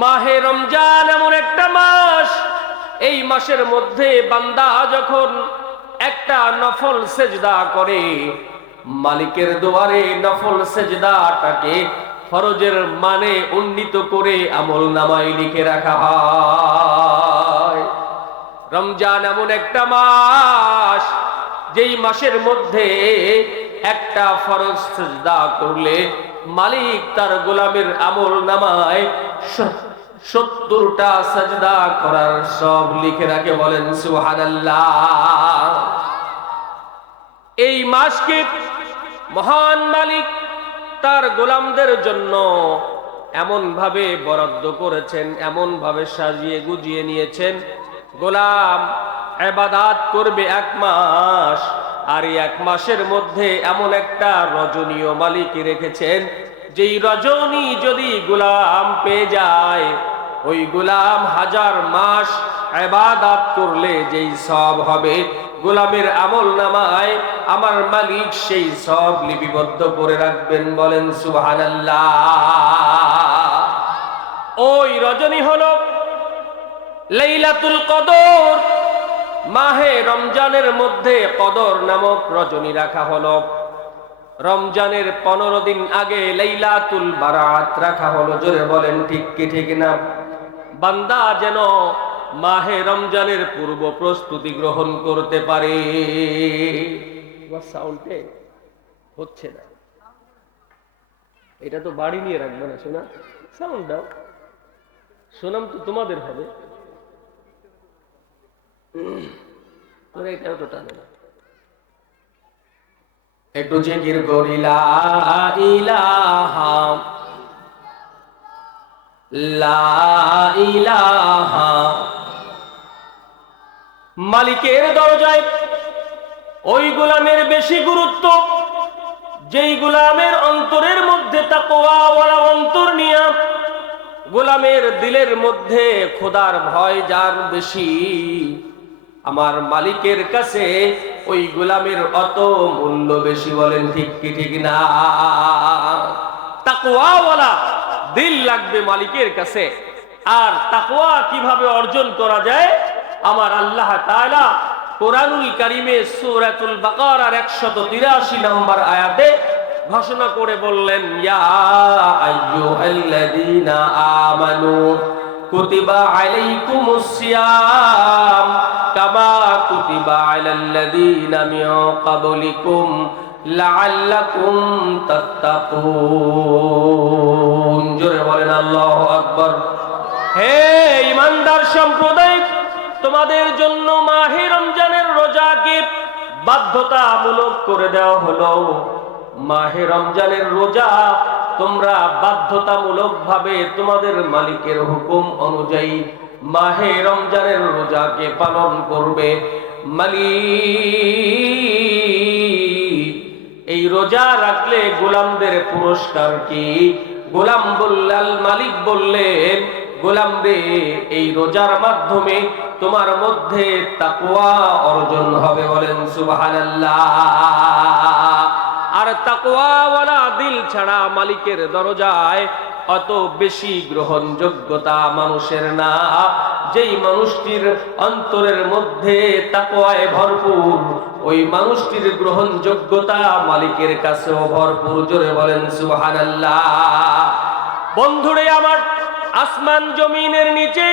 মাহে রমজান এমন একটা মাস, এই মাসের মধ্যে বান্দা যখন একটা নফল সেজদা করে, মালিকের দুয়ারে নফল সেজদাটাকে ফরজের মানে উন্নীত করে আমল নামায় লিখে রাখা হয়। রমজান এমন একটা মাস, যেই মাসের মধ্যে একটা ফরজ সেজদা করলে মালিক তার গোলামের আমল নামায় 70টা সেজদা করার সব লিখে রাখে। বলেন সুবহানাল্লাহ। এই মাসকে মহান মালিক তার গোলামদের জন্য এমন ভাবে বরাদ্দ করেছেন, এমন ভাবে সাজিয়ে গুজিয়ে নিয়েছেন, গোলাম ইবাদত করবে 1 মাস, আর এই 1 মাসের মধ্যে এমন একটা রজনীয় মালিক রেখেছেন, যেই রজনী যদি গোলাম পেয়ে যায়, ওই গোলাম 1000 মাস ইবাদত করলে যেই সওয়াব হবে, গোলামের আমল নামায় আমার মালিক সেই সওয়াব লিপিবদ্ধ করে রাখবেন। বলেন সুবহানাল্লাহ। ওই রজনী হলো লাইলাতুল কদর। মাহে রমজানের মধ্যে কদর নামক রজনী রাখা হলো। রমজানের 15 দিন আগে লাইলাতুল বারাত রাখা হলো। জোরে বলেন ঠিক কি ঠিক না? বান্দা যেন মাহে রমজানের পূর্ব প্রস্তুতি গ্রহণ করতে পারে। সাউন্ডে হচ্ছে না, এটা তো বাড়ি নিয়ে রাখবে না শোনা, সাউন্ড দাও, শোনাম তো তোমাদের হবে, তোরা এটাও তো টানে না। একটু জিকির করি লা ইলাহা লা ইলাহা। মালিকের দরজায় ওই গোলামের বেশি গুরুত্ব, যেই গোলামের অন্তরের মধ্যে তাকওয়া ওয়ালা অন্তর নিয়া গোলামের দিলের মধ্যে খোদার ভয় যার বেশি, আমার মালিকের কাছে ওই গোলামের অত মূল্য বেশি। বলেন ঠিক কি ঠিক না? তাকওয়া ওয়ালা দিল লাগবে মালিকের কাছে। আর তাকওয়া কিভাবে অর্জন করা যায়? আমার আল্লাহ তাআলা কোরআনুল কারীমে সূরাতুল বাকারার 183 নম্বর আয়াতে ঘোষণা করে বললেন, ইয়া আইয়ুহাল্লাযীনা আমানু কুতিবা আলাইকুমুস সিয়াম কামা কুতিবা আলাল্লাযীনা মিন ক্বাবলিকুম লাআল্লাকুম তাত্তাকুন। জোরে বলেন আল্লাহু আকবার। হে ঈমানদার সম্প্রদায়, তোমাদের জন্য মাহে রমজানের রোজাকে বাধ্যতামূলক করে দেওয়া হলো। মাহে রমজানের রোজা তোমরা বাধ্যতামূলক ভাবে তোমাদের মালিকের হুকুম অনুযায়ী মাহে রমজানের রোজাকে পালন করবে। মালিক এই রোজা রাখলে গোলামদের পুরস্কার কি? গোলাম বললেন, মালিক বললেন, গোলাম রে, এই রোজার মাধ্যমে তোমার মধ্যে তাকওয়া অর্জন হবে। বলেন সুবহানাল্লাহ। আর তাকওয়াওয়ালা দিল ছাড়া মালিকের দরজায় অত বেশি গ্রহণযোগ্যতা মানুষের না। যেই মানুষটির অন্তরের মধ্যে তাকওয়ায় ভরপুর, ওই মানুষটির গ্রহণযোগ্যতা মালিকের কাছেও ভরপুর। জোরে বলেন সুবহানাল্লাহ। বন্ধুরে আমার, আসমান জমিনের নিচে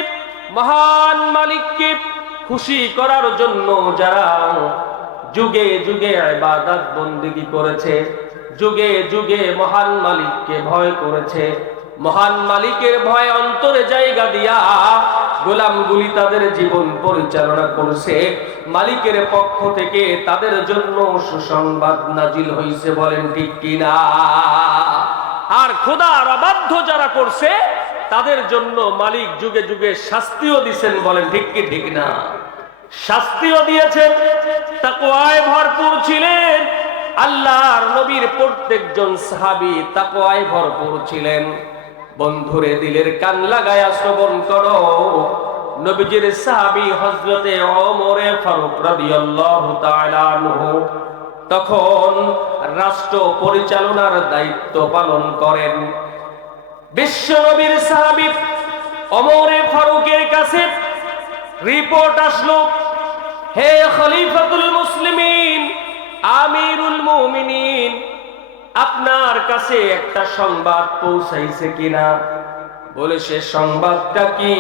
মহান মালিককে খুশি করার জন্য যারা যুগে যুগে ইবাদত বন্দেগী করেছে, যুগে যুগে মহান মালিককে ভয় করেছে, মহান মালিকের ভয় অন্তরে জায়গা দিয়া গোলামগুলি তাদের জীবন পরিচালনা করছে, মালিকের পক্ষ থেকে তাদের জন্য সুসংবাদ নাজিল হইছে। বলেন ঠিক কিনা? আর খোদার অবাধ্য যারা করছে তাদের জন্য মালিক যুগে যুগে শাস্তিও দিয়েছেন। বলেন ঠিক কি ঠিক না? শাস্তিও দিয়েছেন। তাকওয়ায় ভরপুর ছিলেন আল্লাহর নবীর প্রত্যেকজন সাহাবী, তাকওয়ায় ভরপুর ছিলেন। বন্ধুরে দিলের কান লাগায়া শ্রবণ করো, নবীজির সাহাবী হযরতে ওমরে ফারুক রাদিয়াল্লাহু তাআলা আনহু তখন রাষ্ট্র পরিচালনার দায়িত্ব পালন করেন। বিশ্ব নবীর সাহাবী ওমরে ফারুকের কাছে রিপোর্ট আসলো, হে খলিফাতুল মুসলিমিন, আমিরুল মুমিনিন, আপনার কাছে একটা সংবাদ পৌঁছাইছে কিনা? বলে, সে সংবাদটা কি?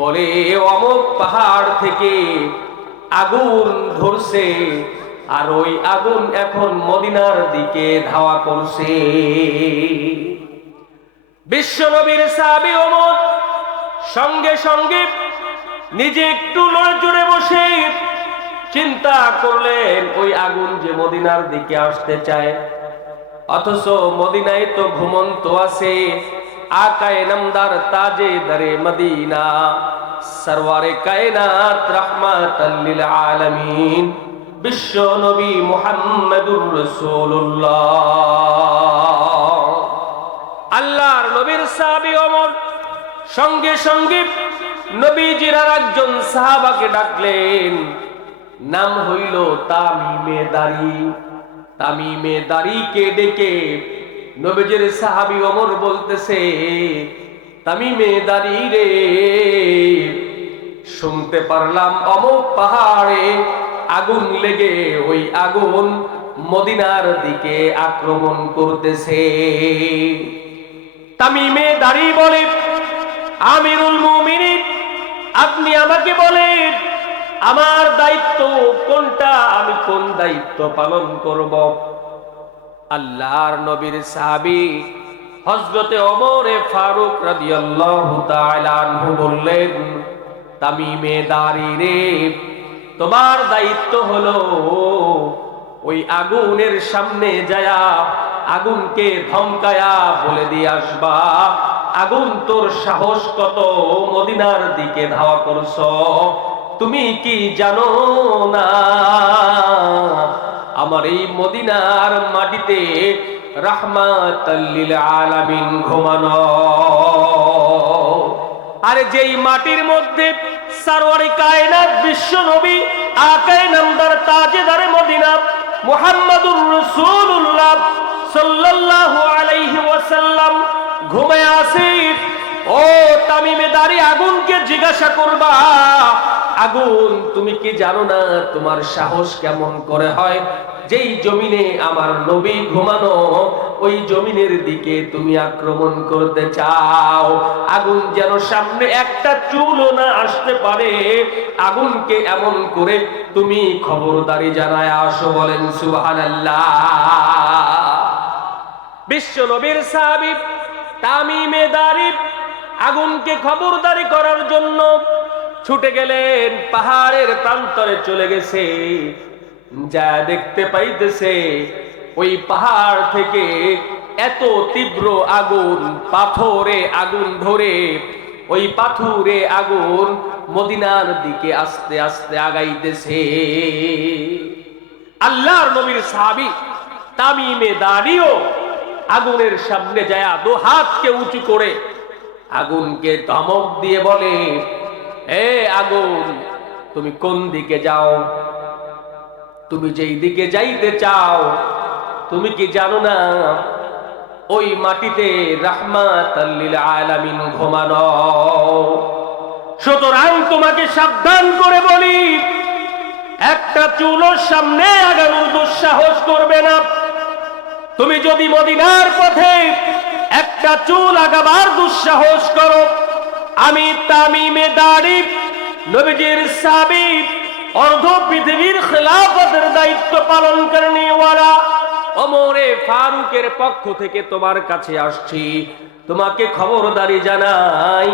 বলে, অমুক পাহাড় থেকে আগুন ধরছে, আর ওই আগুন এখন মদিনার দিকে ধাওয়া করছে। বিশ্বনবীর সাহাবী ওমর সঙ্গে সঙ্গে নিজে একটু নড়ে বসে চিন্তা করলেন, ওই আগুন যে মদিনার দিকে আসতে চায়, অথচ মদিনায় তো ঘুমন্ত আছে আকায়ে নামদার তাজে দারে মদিনা, সরওয়ারে কায়নাত রাহমাতাল লিল আলামিন, বিশ্ব নবী মুহাম্মদুর রাসূলুল্লাহ। আল্লাহর নবীর সাহাবী ওমর সঙ্গে সঙ্গে নবীজির আর একজন সাহাবাকে ডাকলেন, নাম হইল তামিমে দারি। তামিমে দারিকে ডেকে নবীজির সাহাবী ওমর বলতেছে, তামিমে দারি রে, শুনতে পারলাম অমুক পাহাড়ে আগুন লেগে ওই আগুন মদিনার দিকে আক্রমণ করতেছে। তামিমে দারি বলে, আমিরুল মুমিনিন, আপনি আমাকে বলেন আমার দায়িত্ব কোনটা, আমি কোন দায়িত্ব পালন করব? আল্লাহর নবীর সাহাবী হযরতে ওমরে ফারুক রাদিয়াল্লাহু তাআলা আনহু বললেন, তামিমে দারি রে, তোমার দায়িত্ব হলো ওই আগুনের সামনে যায়া আগুনকে ধমকায়া বলে দিয়ে আসবা, আগুন তোর সাহস কত, মদিনার দিকে ধাওয়া করছ? তুমি কি জানো না আমার এই মদিনার মাটিতে রাহমাতাল লিল আলামিন ঘুমানো? আরে যেই মাটির মধ্যে সরওয়ারে কায়নাত বিশ্ব নবী আকায়ে নামদার তাজেদারে মদিনা মুহাম্মাদুর রাসূলুল্লাহ সাল্লাল্লাহু আলাইহি ওয়াসাল্লাম ঘুমায় আছে, ও তামিমে দারি, আগুনকে জিজ্ঞাসা করবা, আগুন তুমি কি জানো না তোমার সাহস কেমন করে হয়? যেই জমিনে আমার নবী ঘুমানো, ওই জমিনের দিকে তুমি আক্রমণ করতে চাও, আগুন যেন সামনে একটা চুলও না আসতে পারে, আগুনকে এমন করে তুমি খবরদারি জানায় আসো। বলেন সুবহানাল্লাহ। বিশ্ব নবীর সাহাবী তামিমে দারি আগুনকে খবরদারি করার জন্য ছুটে গেলেন, পাহাড়ের প্রান্তরে চলে গেছে, যা দেখতে পাইতেছে ওই পাহাড় থেকে এত তীব্র আগুন, পাথরে আগুন ধরে, ওই পাথরে আগুন মদিনার দিকে আস্তে আস্তে আগাইতেছে। আল্লাহর নবীর সাহাবী তামিমে দারিও আগুনের সামনে যায় দু হাতকে উঁচু করে আগুনকে ধমক দিয়ে বলে, এ আগুন, তুমি কোন দিকে যাও? তুমি যেই দিকে যাইতে চাও, তুমি কি জানো না ওই মাটিতে রাহমাতাল লিল আলামিন ঘুমানো? সুতরাং তোমাকে সাবধান করে বলি, একটা চুলোর সামনে আগানোর দুঃসাহস করবে না। তুমি যদি মদিনার পথে একটা চুল আগাবার দুঃসাহস করো, আমি তামিমে দারি নবীজির সাহাবী অর্ধ পৃথিবীর খেলাফতের দায়িত্ব পালন করনেওয়ালা ওমরে ফারুকের পক্ষ থেকে তোমার কাছে আসছি, তোমাকে খবরদারি জানাই,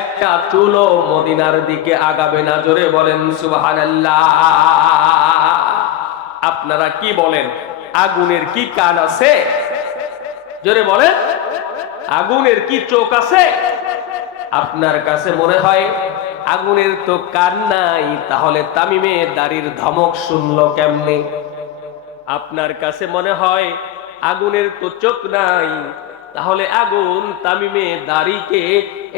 একটা চুলও মদিনার দিকে আগাবে না। জোরে বলেন সুবহানাল্লাহ। আপনারা কি বলেন, আগুনের কি কান আছে? জোরে বলেন, আগুনের কি চোখ আছে? আপনার কাছে মনে হয় আগুনের তো কান নাই, তাহলে তামিমে দারির ধমক শুনলো কেমনে? আপনার কাছে মনে হয় আগুনের তো চোখ নাই, তাহলে আগুন তামিমে দারিকে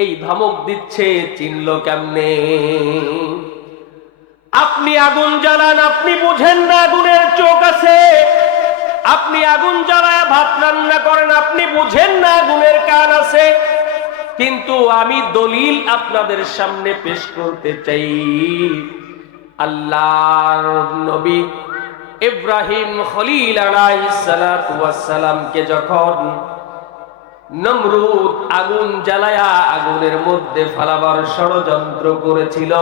এই ধমক দিচ্ছে চিনলো কেমনে? আপনি আগুন জ্বালান, আপনি বুঝেন না আগুনের চোখ আছে। আপনি আগুন জ্বালায় ভাত রান্না করেন, আপনি বুঝেন না আগুনের কান আছে। কিন্তু আমি দলিল আপনাদের সামনে পেশ করতে চাই। আল্লাহর নবী ইব্রাহিম খলিল আলাইহিস সালাতু ওয়াস সালামকে যখন নমরুদ আগুন জ্বালায়া আগুনের মধ্যে ফালাবার ষড়যন্ত্র করেছিল,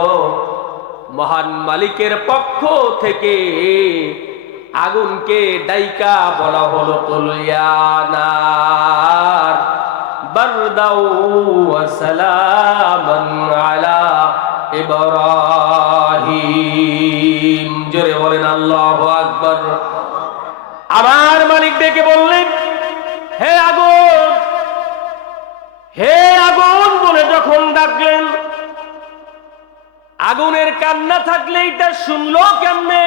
মহান মালিকের পক্ষ থেকে আগুনকে ডাইকা বলা হলো, কুল ইয়া নার বারদাউ ওয়া সালামান আলা ইব্রাহিম। জোরে বলেন আল্লাহু আকবার। আমার মালিক ডেকে বললেন, হে আগুন, হে আগুন বলে যখন ডাকলেন, আগুনের কান্না থাকলে এটা শুনলো কেমনে?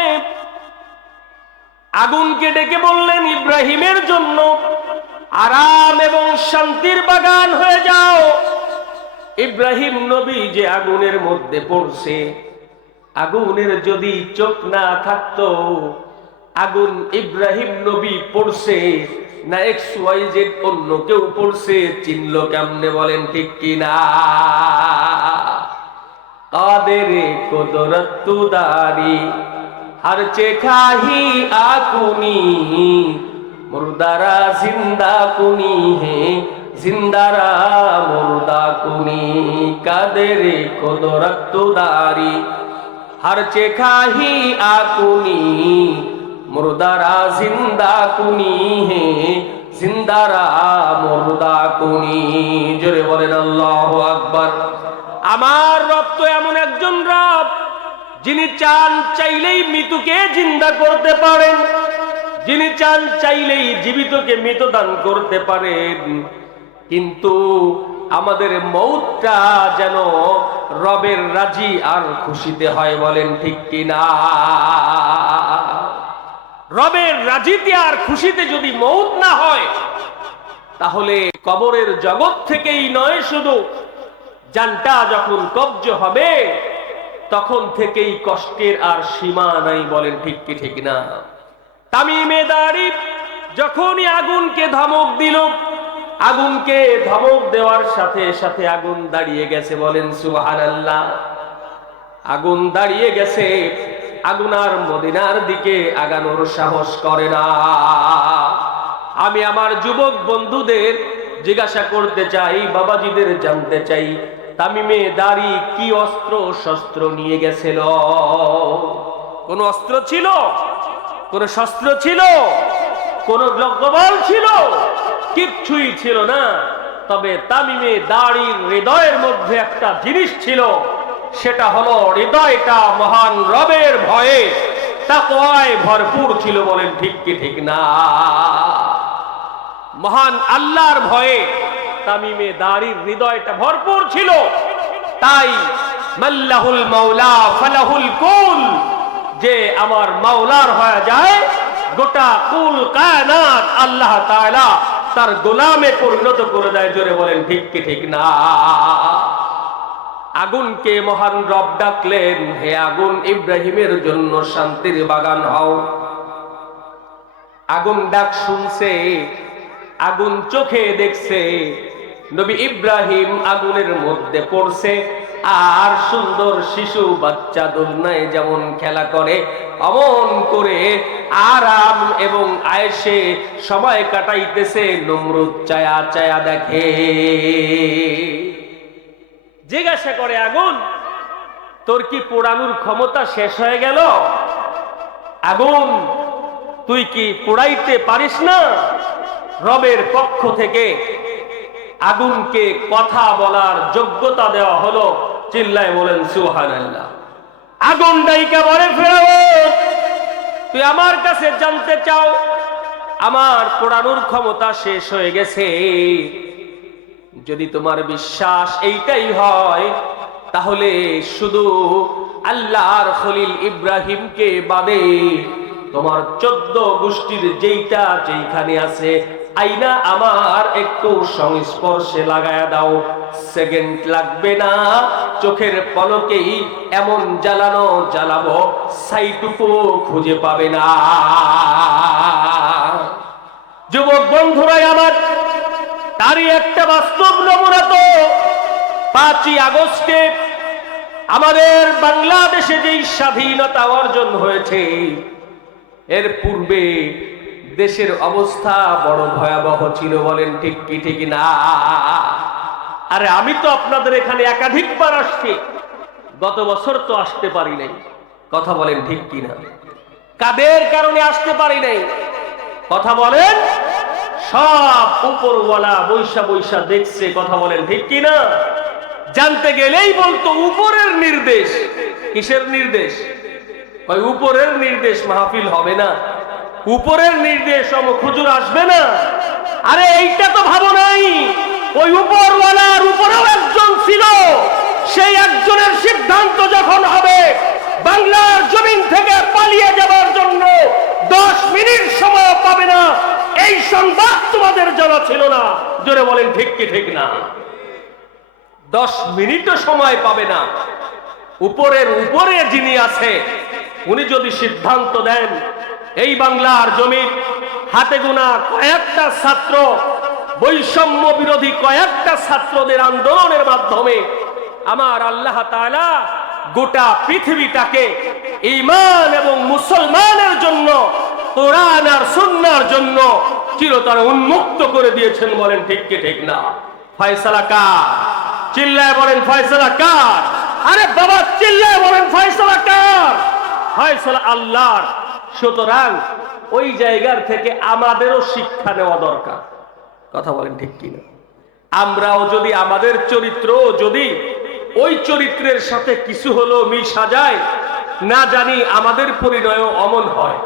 আগুনকে ডেকে বললেন, ইব্রাহিমের জন্য আরাম এবং শান্তির বাগান হয়ে যাও। ইব্রাহিম নবী যে আগুনের মধ্যে পড়ছে, আগুনের যদি চোখ না থাকতো, আগুন ইব্রাহিম নবী পড়ছে না XYZ অন্য কেউ পড়ছে চিনল কেমনে? বলেন ঠিক কিনা? কাদেরে কুদরত দারি हर चेखाही आकुनी मुर्दारा जिंदा कुनी है जिंदारा मुर्दा कुनी कादेरे कुदरत दारी हर चेखाही आकुनी मुर्दारा जिंदा कुनी है जिंदारा मुर्दा कुनी। जोरे बोलेन আল্লাহু আকবার। আমার রব তো এমন একজন রব যিনি চান চাইলেই মৃত্যুকে জিন্দা করতে পারেন, যিনি চান চাইলেই জীবিতকে মৃত দান করতে পারেন। কিন্তু আমাদের মৌতটা যেন রবের রাজি আর খুশিতে হয়। বলেন ঠিক কিনা? রবের রাজিতে আর খুশিতে যদি মৌত না হয়, তাহলে কবরের জগৎ থেকেই নয়, শুধু জানটা যখন কবজ হবে তখন থেকেই কষ্টের আর সীমা নাই। বলেন ঠিক কি ঠিক না? তামিমে দারি যখনই আগুনকে ধমক দিল, আগুনকে ধমক দেওয়ার সাথে সাথে আগুন দাঁড়িয়ে গেছে। বলেন সুবহানাল্লাহ। আগুন দাঁড়িয়ে গেছে, আগুন আর মদিনার দিকে আগানোর সাহস করে না। আমি আমার যুবক বন্ধুদের জিজ্ঞাসা করতে চাই, বাবাজিদের জানতে চাই, তামিমে দারি কি অস্ত্র শস্ত্র নিয়ে গেছিল? কোন অস্ত্র ছিল? কোন শস্ত্র ছিল? কোন লজ্ঞবল ছিল? কিচ্ছুই ছিল না। তবে তামিমে দারির হৃদয়ের মধ্যে একটা জিনিস ছিল, সেটা হলো হৃদয়টা মহান রবের ভয়ে তাকওয়ায় ভরপুর ছিল। বলেন ঠিক কি ঠিক না? মহান আল্লাহর ভয়ে তামিমে দারির হৃদয়টা ভরপুর ছিল। তাই মাল্লাহুল মাওলা ফালাহুল কুল, যে আমার মাওলার হয়ে যায়, গোটা কুল কায়নাত আল্লাহ তাআলা তার গোলামে পরিণত করে দেয়। জোরে বলেন ঠিক কি ঠিক না? আগুনকে মহান রব ডাকলেন, হে আগুন, ইব্রাহিমের জন্য শান্তির বাগান হও। আগুন ডাক শুনছে, আগুন চোখে দেখছে নবী ইব্রাহিম আগুনের মধ্যে পড়ছে, আর সুন্দর শিশু বাচ্চা দোলনায় যেমন খেলা করে অমন করে আরাম এবং আয়েশে সময় কাটাইতেছে। নমরুদ চায়া চায়া দেখে, জিজ্ঞাসা করে, আগুন, তোর কি পোড়ানোর ক্ষমতা শেষ হয়ে গেল? আগুন, তুই কি পোড়াইতে পারিস না? রবের পক্ষ থেকে আগুনকে কথা বলার যোগ্যতা দেওয়া হলো। চিল্লায় বলেন সুবহানাল্লাহ। আগুন ডাইকা বলে, ফেরাউন, তুই আমার কাছে জানতে চাও আমার পোড়ানোর ক্ষমতা শেষ হয়ে গেছে? যদি তোমার বিশ্বাস এইটাই হয়, তাহলে শুধু আল্লাহর খলিল ইব্রাহিমকে বাদে তোমার 14 গোষ্ঠীর যেইটা যেইখানে আছে আইনা আমার একটু সংস্পর্শে লাগায়া দাও। সেকেন্ড লাগবে না, চোখের পলকেই এমন জ্বালানো জ্বালাবো সাইটুকু খুঁজে পাবে না। যুবক বন্ধুরাই আমার, তারই একটা বাস্তব নমুনা তো 5ই আগস্টে আমাদের বাংলাদেশে যেই স্বাধীনতা অর্জন হয়েছে, এর পূর্বে দেশের অবস্থা বড় ভয়াবহ ছিল। বলেন ঠিক কি ঠিক না? আরে আমি তো আপনাদের এখানে একাধিকবার আসছি, গত বছর তো আসতে পারি নাই। কথা বলেন ঠিক কি না? কাদের কারণে আসতে পারি নাই? কথা বলেন। সব উপরওয়ালা বৈশা বৈশা দেখছে। কথা বলেন ঠিক কি না? জানতে গেলেই বলতো উপরের নির্দেশ। কিসের নির্দেশ? ওই উপরের নির্দেশ, মাহফিল হবে না। উপরের নির্দেশ, হুজুর আসবে না। আরে এইটা তো ভাবো নাই, ওই উপরওয়ালার উপরেও একজন ছিল। সেই একজনের সিদ্ধান্ত যখন হবে বাংলার জমিন থেকে পালিয়ে যাবার জন্য 10 মিনিট সময় পাবে না, এই সংবাদ তোমাদের জানা ছিল না। জোরে বলেন ঠিক কি ঠিক না? 10 মিনিটও সময় পাবে না। উপরের উপরে যিনি আছে উনি যদি সিদ্ধান্ত দেন, এই বাংলার জমিন হাতে গোনা কয়েকটা ছাত্র, বৈষম্য বিরোধী কয়েকটা ছাত্রদের আন্দোলনের মাধ্যমে আমার আল্লাহ তাআলা গোটা পৃথিবীটাকে ঈমান এবং মুসলমানের জন্য, কোরআন আর সুন্নাহর জন্য চিরতরে উন্মুক্ত করে দিয়েছেন। বলেন ঠিক কি ঠিক না? ফয়সালা কার? চিল্লায় বলেন ফয়সালা কার? আরে বাবা চিল্লায় বলেন ফয়সালা কার? ফয়সালা আল্লাহর। সুতরাং ওই জায়গার থেকে আমাদেরও শিক্ষা নেওয়া দরকার। কথা বলেন ঠিক কি না? আমরাও যদি আমাদের চরিত্র যদি ওই চরিত্রের সাথে কিছু হলো মিশা যায়, না জানি আমাদের পরিণয় অমন হয়।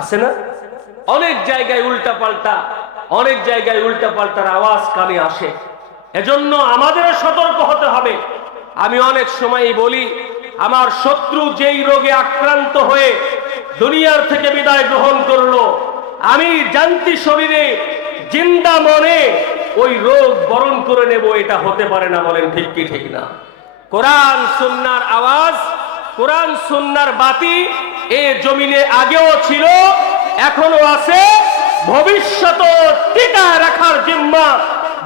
আছে না? অনেক জায়গায় উল্টা পাল্টা, অনেক জায়গায় উল্টা পাল্টার আওয়াজ কানে আসে। এজন্য আমাদের সতর্ক হতে হবে। আমি অনেক সময় বলি, আমার শত্রু যেই রোগে আক্রান্ত হয়ে দুনিয়ার থেকে বিদায় গ্রহণ করলো, আমি জানতি শরীরে জিন্দা মনে ওই রোগ বরণ করে নেব, এটা হতে পারে না। বলেন ঠিক কি ঠিক না? কোরআন সুন্নাহর আওয়াজ, কোরআন সুন্নাহর বাতি এ জমিনে আগেও ছিল, এখনো আছে, ভবিষ্যতে টিকায় রাখার জিম্মা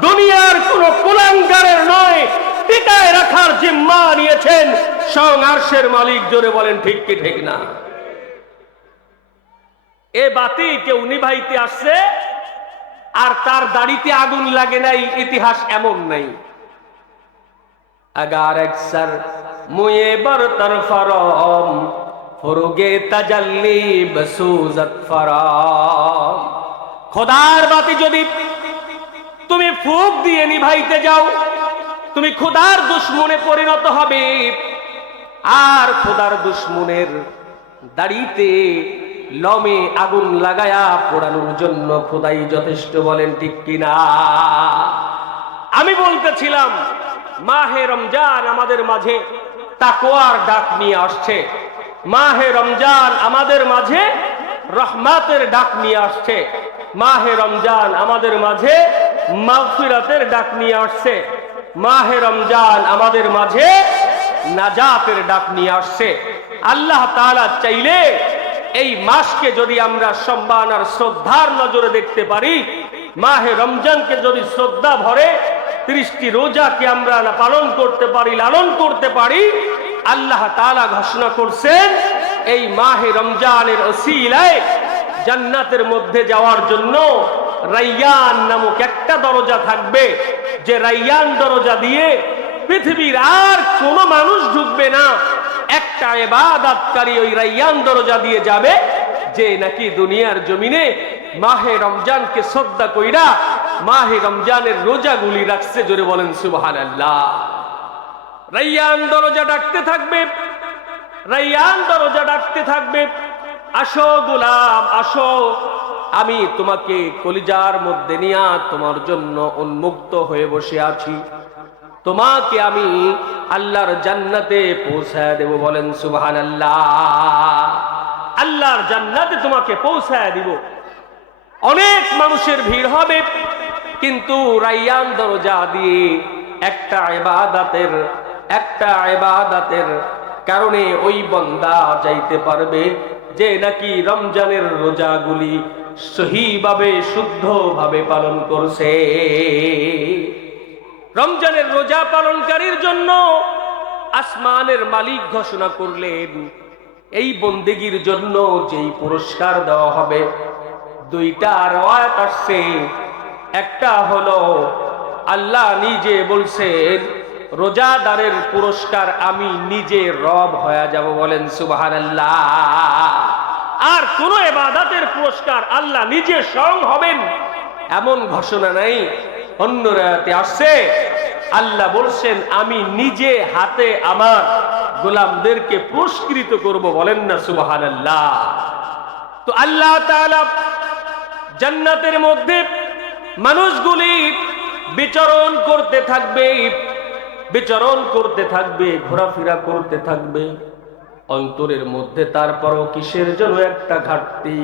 দুনিয়ার কোন কুলাঙ্গারের নয়, টিকায় রাখার জিম্মা নিয়েছেন স্বয়ং আরশের মালিক। জোরে বলেন ঠিক কি ঠিক না? এ বাতি কেউ নিভাইতে আসছে আর তার দাড়িতে আগুন লাগে নাই, ইতিহাস এমন নাই। আগার একসর মুয়ে বরতর ফরম ফুরুগে তাজাল্লি বসুজত ফরম। খোদার বাতি যদি তুমি ফুক দিয়ে নিভাইতে যাও, তুমি খোদার দুশ্মনে পরিণত হবে। আর খোদার দুশ্মনের দাড়িতে লমে আগুন লাগায়া পোড়ানোর জন্য খোদাই যথেষ্ট। বলেন ঠিক কিনা? আমি বলতেছিলাম, মাহে রমজান আমাদের মাঝে তাকওয়ার ডাক নিয়ে আসছে। মাহে রমজান আমাদের মাঝে রহমাতের ডাক নিয়ে আসছে। মাহে রমজান আমাদের মাঝে মাগফিরাতের ডাক নিয়ে আসছে। মাহে রমজান আমাদের মাঝে নাজাতের ডাক নিয়ে আসছে। আল্লাহ তাআলা চাইলে এই মাসকে যদি আমরা সম্মান আর শ্রদ্ধার নজরে দেখতে পারি, মাহে রমজানকে যদি শ্রদ্ধা ভরে 30টি রোজাকে আমরা পালন করতে পারি, লালন করতে পারি, আল্লাহ তাআলা ঘোষণা করছেন এই মাহে রমজানের ওসিলায় জান্নাতের মধ্যে যাওয়ার জন্য রাইয়ান নামক একটা দরজা থাকবে, যে রাইয়ান দরজা দিয়ে পৃথিবীর আর কোনো মানুষ ঢুকবে না। একটা ইবাদতকারী ওই রাইয়ান দরজা দিয়ে যাবে, যে নাকি দুনিয়ার জমিনে মাহে রমজানকে শ্রদ্ধা কইরা মাহে রমজানের রোজাগুলি রাখছে। জোরে বলেন সুবহানাল্লাহ। রাইয়ান দরজা ডাকতে থাকবে, রাইয়ান দরজা ডাকতে থাকবে, আসো গোলাম আসো, আমি তোমাকে কলিজার মধ্যে নিয়া তোমার জন্য উন্মুক্ত হয়ে বসে আছি, তোমাকে আমি আল্লাহর জান্নাতে পৌঁছায় দেব। বলেন সুবহানাল্লাহ। আল্লাহর জান্নাতে তোমাকে পৌঁছায় দিব। অনেক মানুষের ভিড় হবে, কিন্তু রাইয়ান দরজা দিয়ে একটা ইবাদতের কারণে ওই বান্দা যাইতে পারবে, যে নাকি রমজানের রোজাগুলি সহিভাবে শুদ্ধভাবে পালন করছে। রমজানের রোজা পালনকারীর জন্য আসমানের মালিক ঘোষণা করলেন, এই বন্দেগীর জন্য যেই পুরস্কার দেওয়া হবে, দুইটা রওয়ায়াত আসছে। একটা হলো আল্লাহ নিজে বলছেন, রোজাদারের পুরস্কার আমি নিজে রব হয়ে যাব, বলেন সুবহানাল্লাহ। আর কোন ইবাদতের পুরস্কার আল্লাহ নিজে স্বয়ং হবেন এমন ঘোষণা নাই। অন্য রাতে আসছে আল্লাহ বলছেন, আমি নিজে হাতে আমার গোলামদেরকে পুরস্কৃত করব, বলেন না সুবহানাল্লাহ। তো আল্লাহ তাআলা জান্নাতের মধ্যে মানুষগুলি বিচরণ করতে থাকবে, বিচরণ করতে থাকবে, ঘোরাফেরা করতে থাকবে। অন্তরের মধ্যে তারপরও কিসের যেন একটা ঘাটতি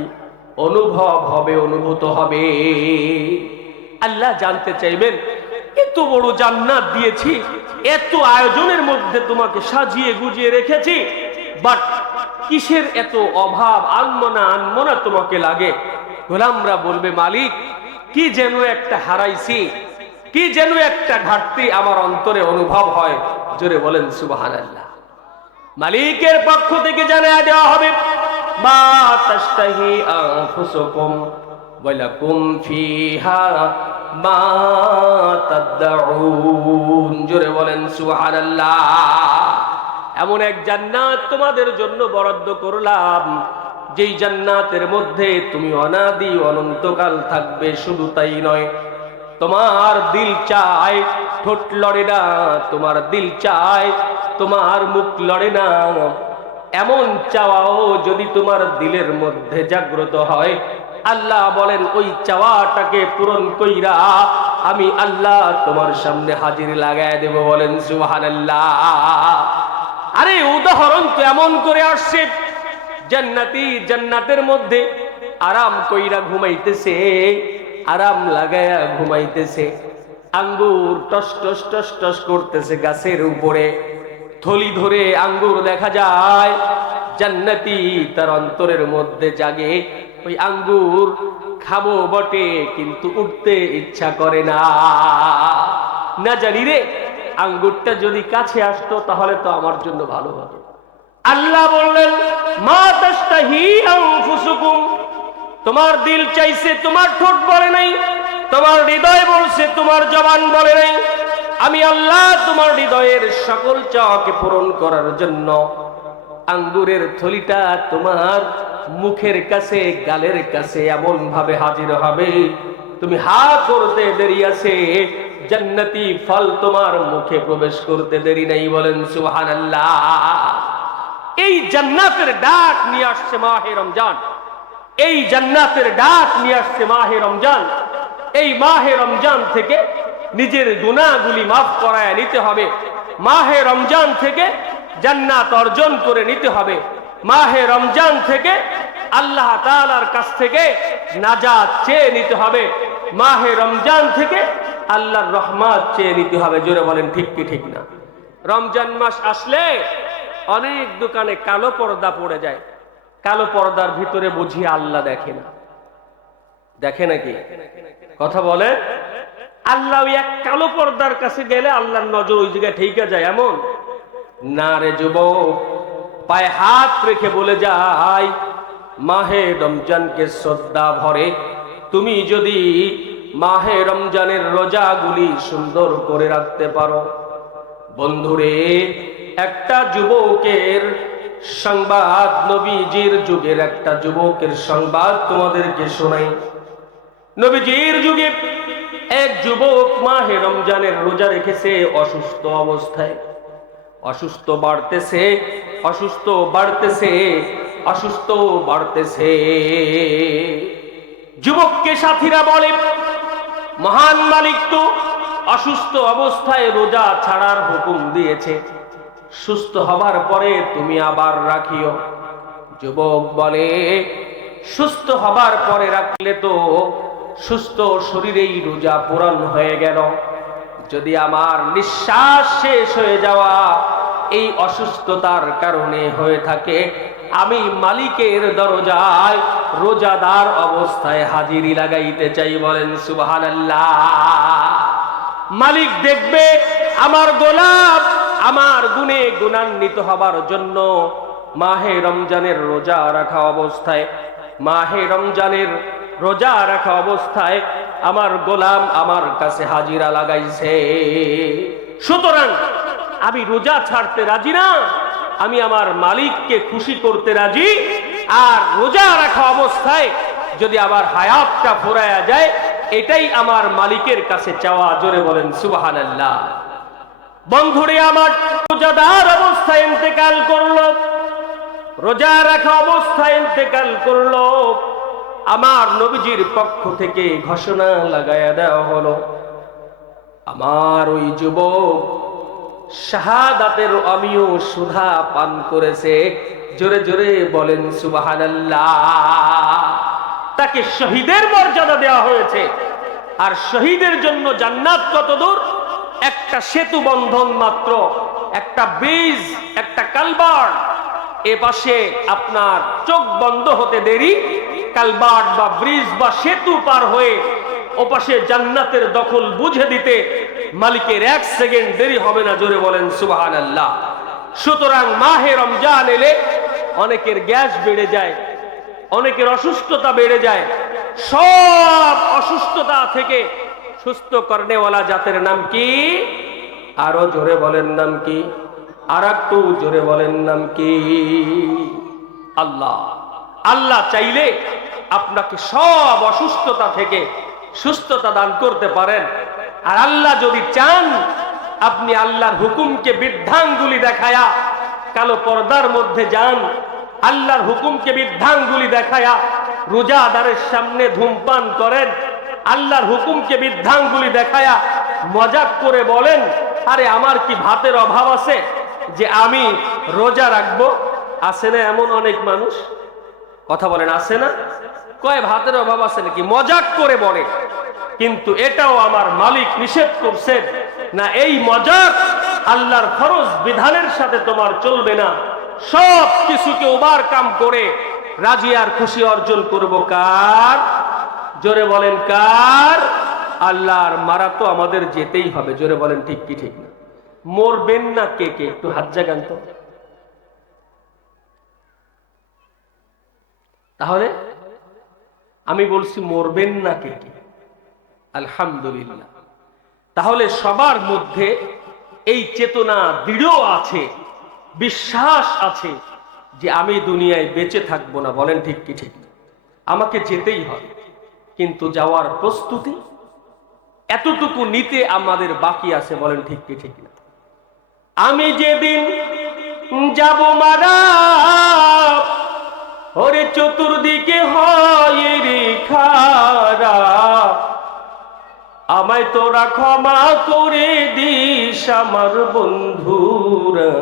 অনুভব হবে, অনুভূত হবে। আল্লাহ জানতে চাইবেন, এত বড় জান্নাত দিয়েছি, এত আয়োজনের মধ্যে তোমাকে সাজিয়ে গুজিয়ে রেখেছি, বাট কিসের এত অভাব, আনমনা তোমাকে লাগে? গোলামরা বলবে, মালিক কি যেন একটা হারাইছি, কি যেন একটা ঘাটতি আমার অন্তরে অনুভব হয়। জোরে বলেন সুবহানাল্লাহ। মালিকের পক্ষ থেকে জানিয়ে দেওয়া হবে, মা তাশতাহি আনফুসুকুম ওয়া লাকুম ফিহা মা তাদউন। জোরে বলেন সুবহানাল্লাহ। এমন এক জান্নাত তোমাদের জন্য বরাদ্দ করলাম, যেই জান্নাতের মধ্যে তুমি অনাদি অনন্তকাল থাকবে। শুধু তাই নয়, তোমার দিল চায় ঠোঁট লড়ে না, তোমার দিল চায় তোমার মুখ লড়ে না, এমন চাওয়াও যদি তোমার দিলের মধ্যে জাগ্রত হয়, আল্লাহ বলেন ওই চাওয়াটাকে পূরণ কইরা আমি আল্লাহ তোমার সামনে হাজির লাগায় দেব, বলেন সুবহানাল্লাহ। আরে উদাহরণ তো এমন করে আসছে, জান্নাতি জান্নাতের মধ্যে আরাম কইরা ঘুমাইতেছে, আরাম লাগায়া ঘুমাইতেছে, আঙ্গুর টস টস টস টস করতেছে গাছের উপরে, থলি ধরে আঙ্গুর দেখা যায়। জান্নাতি তার অন্তরের মধ্যে জাগে, ওই আঙ্গুর খাবো বটে কিন্তু উঠতে ইচ্ছা করে না। না জানি রে, আঙ্গুরটা যদি কাছে আসতো তাহলে তো আমার জন্য ভালো হতো। আল্লাহ বললেন, মা তাশতাহি আনফুসুকুম, তোমার দিল চাইছে, তোমার ঠোঁট বলে নাই, তোমার হৃদয় বলছে, তোমার জবান বলে নাই। আমি আল্লাহ তোমার হৃদয়ের সকল চাওয়াকে পূরণ করার জন্য আঙ্গুরের থলিটা তোমার মুখের কাছে, গালের কাছে এমন ভাবে হাজির হবে, তুমি হা করতে দেরি আছে, জান্নাতি ফল তোমার মুখে প্রবেশ করতে দেরি নাই, বলেন সুবহানাল্লাহ। এই জান্নাতের ডাক নিয়ে আসছে মাহে রমজান, এই জান্নাতের ডাক নিয়ে আসছে মাহে রমজান। এই মাহে রমজান থেকে নিজের গুনাহগুলি মাফ করায় নিতে হবে, মাহে রমজান থেকে জান্নাত অর্জন করে নিতে হবে, মাহে রমজান থেকে আল্লাহ তাআলার কাছ থেকে নাজাত চেয়ে নিতে হবে, মাহে রমজান থেকে আল্লাহর রহমত চেয়ে নিতে হবে। জোরে বলেন ঠিক কি ঠিক না? রমজান মাস আসলে অনেক দোকানে কালো পর্দা পড়ে যায়, কালো পর্দার ভিতরে বুঝি আল্লাহ দেখে না। দেখে নাকি? কথা বলে, আল্লাহ ওই এক কালো পর্দার কাছে গেলে আল্লাহর নজর ওই জায়গায় ঠিকা যায় এমন না রে যুবক। পায়ে হাত রেখে বলে যায়, মাহে রমজানকে শ্রদ্ধা ভরে তুমি যদি মাহে রমজানের রোজাগুলি সুন্দর করে রাখতে পারো। বন্ধুরে, একটা যুবকের সংবাদ, নবীজির যুগের একটা যুবকের সংবাদ তোমাদেরকে শোনাই। নবীজির যুগে এক যুবক মাহে রমজানের রোজা রেখেছে অসুস্থ অবস্থায়। অসুস্থ বাড়তেছে, অসুস্থ বাড়তেছে, অসুস্থ বাড়তেছে। যুবককে সাথীরা বলে, মহান মালিক তো অসুস্থ অবস্থায় রোজা ছাড়ার হুকুম দিয়েছে, সুস্থ হবার পরে তুমি আবার রাখিও। যুবক বলে, সুস্থ হবার পরে রাখলে তো সুস্থ শরীরেই রোজা পূরণ হয়ে গেল, যদি আমার নিঃশ্বাস শেষ হয়ে যাওয়া এই অসুস্থতার কারণে হয়ে থাকে, আমি মালিকের দরজায় রোজাদার অবস্থায় হাজিরি লাগাইতে চাই, বলেন সুবহানাল্লাহ। মালিক দেখবে আমার গোলাম আমার গুণে গুণান্বিত হবার জন্য মাহে রমজানের রোজা রাখা অবস্থায়, মাহে রমজানের রোজা রাখা অবস্থায় আমার গোলাম আমার কাছে হাজিরা লাগাইছে। সুতরাং আমি রোজা ছাড়তে রাজি না, আমি আমার মালিককে খুশি করতে রাজি। আর রোজা রাখা অবস্থায় যদি আবার হায়াতটা ফুরায়া যায়, এটাই আমার মালিকের কাছে চাওয়া। জোরে বলেন সুবহানাল্লাহ। বন্ধুরে আমার, রোজাদার অবস্থায় ইন্তেকাল করলো, রোজা রাখা অবস্থায় ইন্তেকাল করলো। আমার নবীজির পক্ষ থেকে ঘোষণা লাগায়া দেওয়া হলো, আমার ওই যুবক শাহাদাতের আমিও সুধা পান করেছে। জোরে জোরে বলেন সুবহানাল্লাহ। তাকে শহীদের মর্যাদা দেওয়া হয়েছে। আর শহীদের জন্য জান্নাত কত দূর? একটা সেতু বন্ধন মাত্র, একটা ব্রিজ, একটা কালভার্ট। এ পাশে আপনার চোখ বন্ধ হতে দেরি, কালভার্ট বা ব্রিজ বা সেতু পার হয়ে ওপাশে জান্নাতের দখল বুঝে দিতে মালিকের 1 সেকেন্ড দেরি হবে না। জোরে বলেন সুবহানাল্লাহ। সুতরাং মাহে রমজান এলে অনেকের গ্যাস বেড়ে যায়, অনেকের অসুস্থতা বেড়ে যায়। সব অসুস্থতা থেকে সুস্থ করনেওয়ালা জাতের নাম কি? আরো জোরে বলেন নাম কি? আর একটু জোরে বলেন নাম কি? আল্লাহ। আল্লাহ চাইলে আপনাকে সব অসুস্থতা থেকে সুস্থতা দান করতে পারেন। আর আল্লাহ যদি চান, আপনি আল্লাহর হুকুমকে বৃদ্ধাঙ্গুলি দেখায়া কালো পর্দার মধ্যে যান, আল্লাহর হুকুমকে বৃদ্ধাঙ্গুলি দেখায়া রোজাদারের সামনে ধূমপান করেন, আল্লাহর হুকুমকে বৃদ্ধাঙ্গুলি দেখায়া মজাক করে বলেন, আরে আমার কি ভাতের অভাব আছে যে আমি রোজা রাখবো? আছে না এমন অনেক মানুষ? কথা বলেন, আছে না? কয় ভাতের অভাব আছে নাকি? মজাক করে বলে। কিন্তু এটাও আমার মালিক নিষেধ করছেন না, এই মজাক আল্লাহর ফরজ বিধানের সাথে তোমার চলবে না। সব কিছুকে ওভারকাম করে রাজি আর খুশি অর্জন করব কার? জোরে বলেন কার? আল্লাহর। মারা তো আমাদের যেতেই হবে। জোরে বলেন ঠিক কি ঠিক না? মরবেন না কে কে? একটু হাত জাগান তো। তাহলে আমি বলছি মরবেন না কে কে? আলহামদুলিল্লাহ। তাহলে সবার মধ্যে এই চেতনা দৃঢ় আছে, বিশ্বাস আছে যে আমি দুনিয়ায় বেঁচে থাকবো না। বলেন ঠিক কি ঠিক না? আমাকে যেতেই হবে। কিন্তু যাওয়ার প্রস্তুতি এতটুকু নিতে আমাদের বাকি আছে। বলেন ঠিক কি ঠিক না? আমি যেদিন যাব মারা, ওরে চতুর্দিকে হয় রে খারা, আমায় তোরা ক্ষমা করে দিস আমার বন্ধুরা,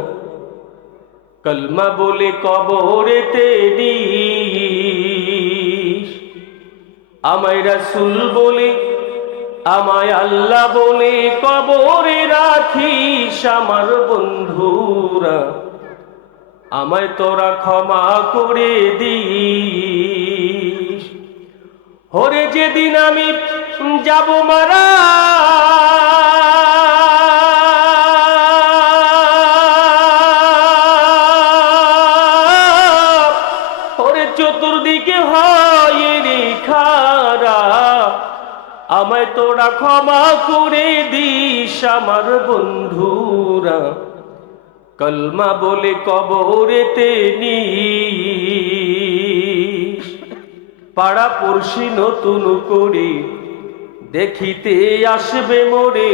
কলমা বলে কবরেতে দিস, আমায় রাসূল বলে আমায় আল্লাহ বলে কবরে রাখিস আমার বন্ধুরা, আমায় তোরা ক্ষমা করে দিস। ওরে যেদিন আমি যাব মারা, ওরে চতুর্দিকে হয় রে খারা, আমায় তোরা ক্ষমা করে দিস আমার বন্ধুরা, কলমা বলে কবরেতে নিস। পাড়া পড়শি নতুন করে দেখিতে আসবে মোরে,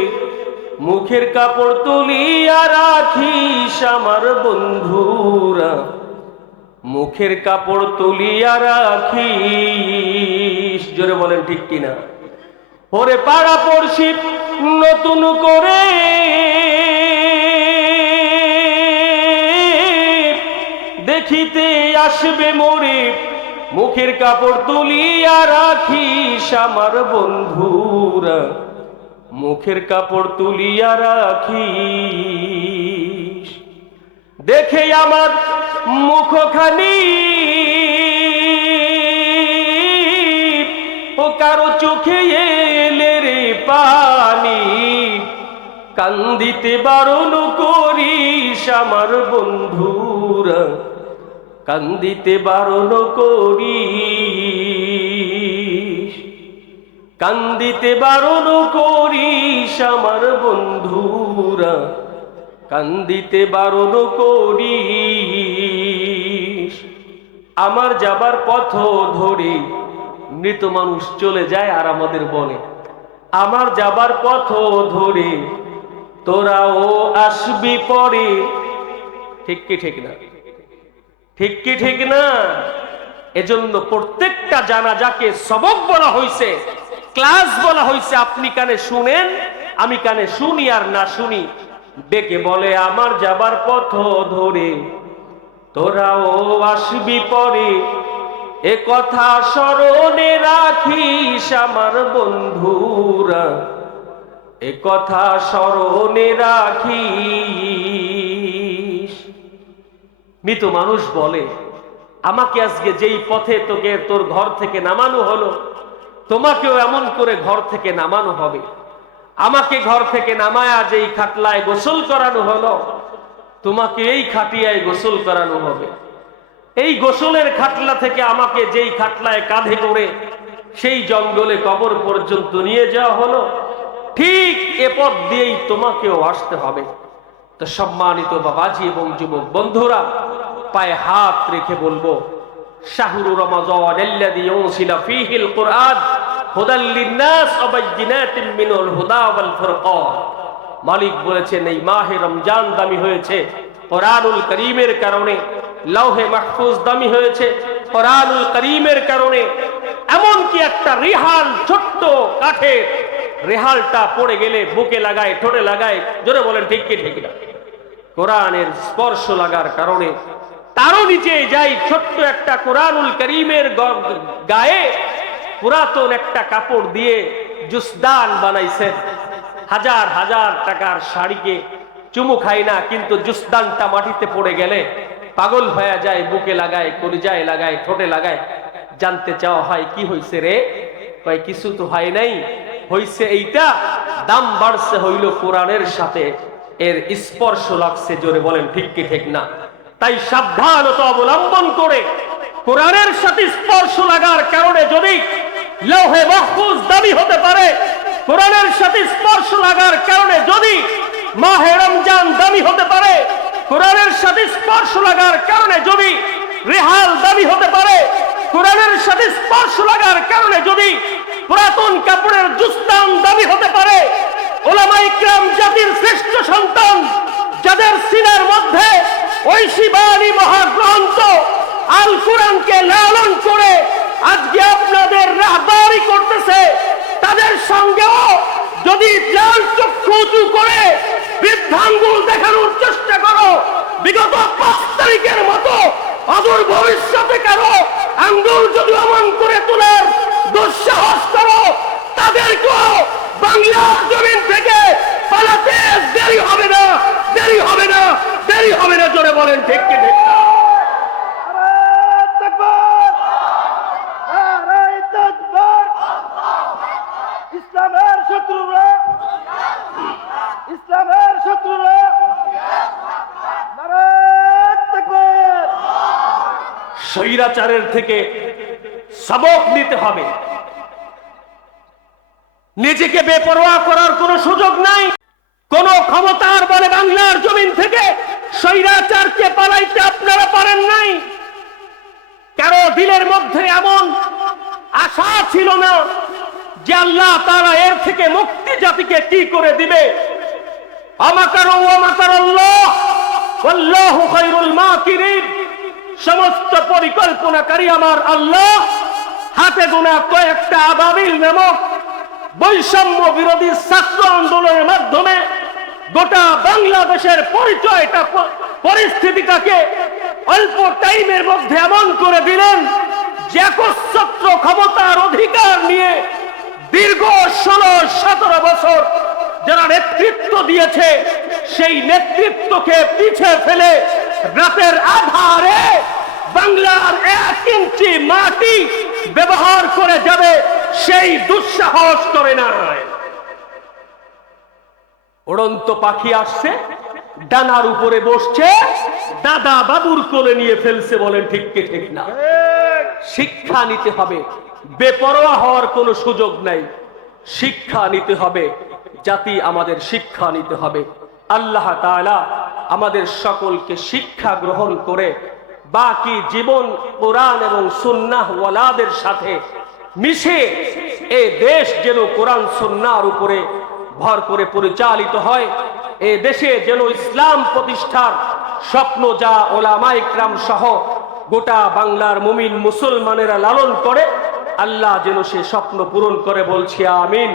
মুখের কাপড় তুলিয়া রাখিস আমার বন্ধুরা, মুখের কাপড় তুলিয়া রাখিস। জোরে বলেন ঠিক কিনা? ওরে পাড়া পড়শি নতুন করে দেখিতে আসবে মোরে, মুখের কাপড় তুলিয়া রাখিস আমার বন্ধুরা, মুখের কাপড় তুলিয়া রাখিস। দেখে আমার মুখখানি ও কারো চোখে এলে রে পানি, কান্দিতে বারণ করিস আমার বন্ধুরা, কান্দিতে বারণ করিস, কান্দিতে বারণ করিস আমার বন্ধুরা, কান্দিতে বারণ করিস। আমার যাবার পথ ধরে মৃত মানুষ চলে যায় আর আমাদের বলে, আমার যাবার পথ ধরে তোরাও আসবি পরে। ঠিক কি ঠিক না? ঠিক কি ঠিক না? এজন্য প্রত্যেকটা জানাজাকে সবক বলা হয়েছে, ক্লাস বলা হয়েছে। আপনি কানে শুনেন, আমি কানে শুনি আর না শুনি। ডেকে বলে আমার যাবার পথ ধরে তোরাও আসবি পরে, এ কথা স্মরণে রাখিস আমার বন্ধুরা, এ কথা স্মরণে রাখিস। মৃত মানুষ বলে, আমাকে আজকে যেই পথে তোকে তোর ঘর থেকে নামানো হলো, তোমাকেও এমন করে ঘর থেকে নামানো হবে। আমাকে ঘর থেকে নামায়া যেই খাটলায় গোসল করানো হলো, তোমাকে এই খাটিয়ায় গোসল করানো হবে। এই গোসলের খাটলা থেকে আমাকে যেই খাটলায় কাঁধে করে সেই জঙ্গলে কবর পর্যন্ত নিয়ে যাওয়া হলো, ঠিক এ পথ দিয়েই তোমাকেও আসতে হবে। তো সম্মানিত বাবাজি এবং যুবক বন্ধুরা, পায়ে হাত রেখে বলবো, শাহরু রমাযান আল্লাযী উনজিলা ফীহিল কুরআন হুদাল লিন-নাস ওয়া বাইয়িনাতিন মিনাল হুদা ওয়াল ফুরকান। মালিক বলেছেন, এই মাহে রমজান দামি হয়েছে কোরআনুল কারীমের কারণে, লৌহে মাহফুজ দামি হয়েছে কোরআনুল কারীমের কারণে। এমন কি একটা রেহাল, ছোট্ট কাঠের রেহালটা পড়ে গেলে বুকে লাগায়, ঠোঁটে লাগায়, জোরে বলেন ঠিক কি ঠিক না? কোরআনের স্পর্শ লাগার কারণে তারও নিচে যাই ছোট্ট একটা কোরআনুল কারীমের গায়ে পুরাতন একটা কাপড় দিয়ে জুসদান বানাইছেন। হাজার হাজার টাকার শাড়িকে চুমু খাই না, কিন্তু জুসদানটা মাটিতে পড়ে গেলে পাগল হয়ে যায়, বুকে লাগায়, কলিজায় লাগায়, ঠোঁটে লাগায়। জানতে চাওয়া হয় কি হয়েছে রে? কয় কিছু তো হয় নাই, হইছে এইটা, দাম বাড়ছে হইল কোরআনের সাথে এর স্পর্শ লাগছে। জোরে বলেন ঠিক কি ঠিক না? তাই সাবধানতা অবলম্বন করে কোরআনের সাথে স্পর্শ লাগার কারণে যদি লৌহে মাহফুজ দামি হতে পারে, কোরআনের সাথে স্পর্শ লাগার কারণে যদি মাহে রমজান দামি হতে পারে, কোরআনের সাথে স্পর্শ লাগার কারণে যদি রেহাল দামি হতে পারে, কোরআনের সাথে স্পর্শ লাগার কারণে যদি পুরাতন কাপড়ের জুস্তান দামি হতে পারে, উলামা ইকরাম জাতির শ্রেষ্ঠ সন্তান, যাদের সিনার মধ্যে ঐশী বাণী মহাগ্রন্থ আল কোরআনকে লালন করে আজকে আপনাদের রাহবারি করতেছে, তাদের সঙ্গেও যদি লাল চক্ষু উঁচু করে বৃদ্ধাঙ্গুল দেখানোর চেষ্টা করো, বিগত 5 তারিখের মতো অদূর ভবিষ্যতে কারো আঙ্গুল যদি অমন করে তোলার দুঃসাহস করো, তাদেরকেও বাংলার জমিন থেকে পালাতে দেরি হবে না, দেরি হবে না, দেরি হবে না। জোরে বলেন ঠিক কি ঠিক না? ইসলামের শত্রুরা, ইসলামের শত্রুরা, নারায়ে তাকবীর। স্বৈরাচারের থেকে সবক নিতে হবে। নিজেকে বেপরোয়া করার কোনো সুযোগ নাই। কোন ক্ষমতার বলে বাংলার জমিন থেকে স্বৈরাচারকে পালাইতে আপনারা পারেন নাই। কারো দিলের মধ্যে এমন আশা ছিল না যে আল্লাহ তাআলা এর থেকে মুক্তি জাতিকে কি করে দিবে। আমাকারু ওয়া মাকারাল্লাহ ওয়াল্লাহু খায়রুল মাকিরিন। সমস্ত পরিকল্পনাকারী আমার আল্লাহ হাতে গোনা কয়েকটা আবাবিল নামক বৈষম্য বিরোধী ছাত্র আন্দোলনের মাধ্যমে গোটা বাংলাদেশের পরিস্থিতিটাকে অল্প টাইমের মধ্যে এমন করে দিলেন যে একচ্ছত্র ক্ষমতার অধিকার নিয়ে দীর্ঘ 16-17 বছর যারা নেতৃত্ব দিয়েছে, সেই নেতৃত্বকে পিছে ফেলে রাতের আধারে বাংলার 1 ইঞ্চি মাটি ব্যবহার করে যাবে, সেই দুঃসাহস করে নাই। উড়ন্ত পাখি আসছে, ডানার উপরে বসছে, দাদা বাবুর কোলে নিয়ে ফেলছে। বলেন ঠিক কি ঠিক না? শিক্ষা নিতে হবে, বেপরোয়া হওয়ার কোনো সুযোগ নাই। শিক্ষা নিতে হবে, জাতি আমাদের শিক্ষা নিতে হবে। আল্লাহ তাআলা আমাদের সকলকে শিক্ষা গ্রহণ করে বাকি জীবন কোরআন এবং সুন্নাহ ওয়ালাদের সাথে মিশে এই দেশ যেন কোরআন সুন্নাহর উপরে ভর করে পরিচালিত হয়। এই দেশে যেন ইসলাম প্রতিষ্ঠার স্বপ্ন যা ওলামা ইকরাম সহ গোটা বাংলার মুমিন মুসলমানেরা লালন করে, আল্লাহ যেন সে স্বপ্ন পূরণ করে। বলছি আমিন।